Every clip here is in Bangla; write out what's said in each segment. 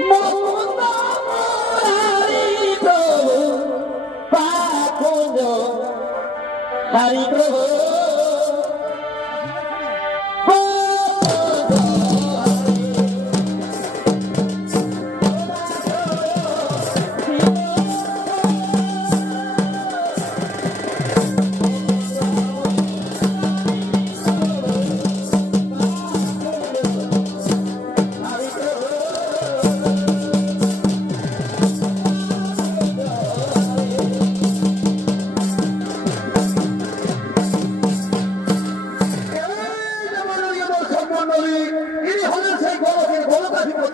মুকুন্দ মুরারি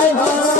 আই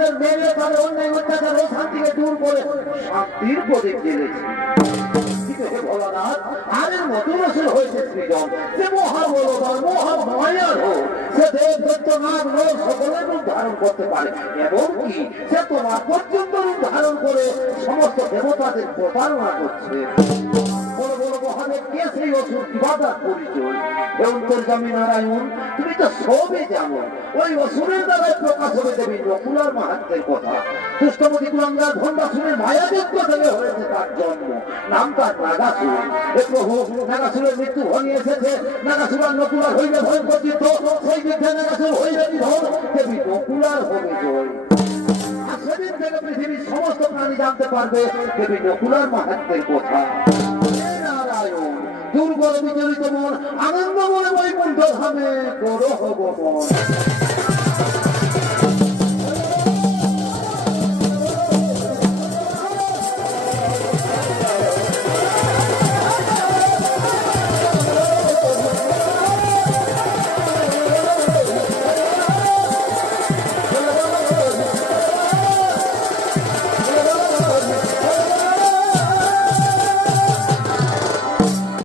মেরে তার অন্যায় অত্যাচার ও শান্তিকে সে দেব দত্ত নাগ সকলের রূপ ধারণ করতে পারে। এবং কি, সে তোমার পর্যন্ত রূপ ধারণ করে সমস্ত দেবতাদের প্রতারণা করছে। বড় বড় মহাদেব কে সেই অসুর কিবাদার পরিচয় হে অন্তর্জামী নারায়ণ, তুমি তো সবে জানো, ওই অসুরের দ্বারাই প্রকাশ হবে দেবী নকুলার মাহাত্মের কথা। দুষ্টমতি কুলাঙ্গার ভণ্ডাসুরের মায়াযজ্ঞ থেকে হয়েছে তার জন্ম। নাম তার নাগাসুর। হে প্রভু, নাগাসুরের মৃত্যু ঘনিয়ে এসেছে। নাগাসুরার নকুলার হইবে ভয় পর্যন্ত সেই যুদ্ধে নাগাসুর হইবে নিধন দেবী নকুলার হবে জয়। সেদিন থেকে পৃথিবীর সমস্ত প্রাণী জানতে পারবে দেবী নকুলার মাহাত্মের কথা। হে নারায়ণ বিচলিত মন আনন্দ মনে বৈকুণ্ঠ ধামে করো হব মন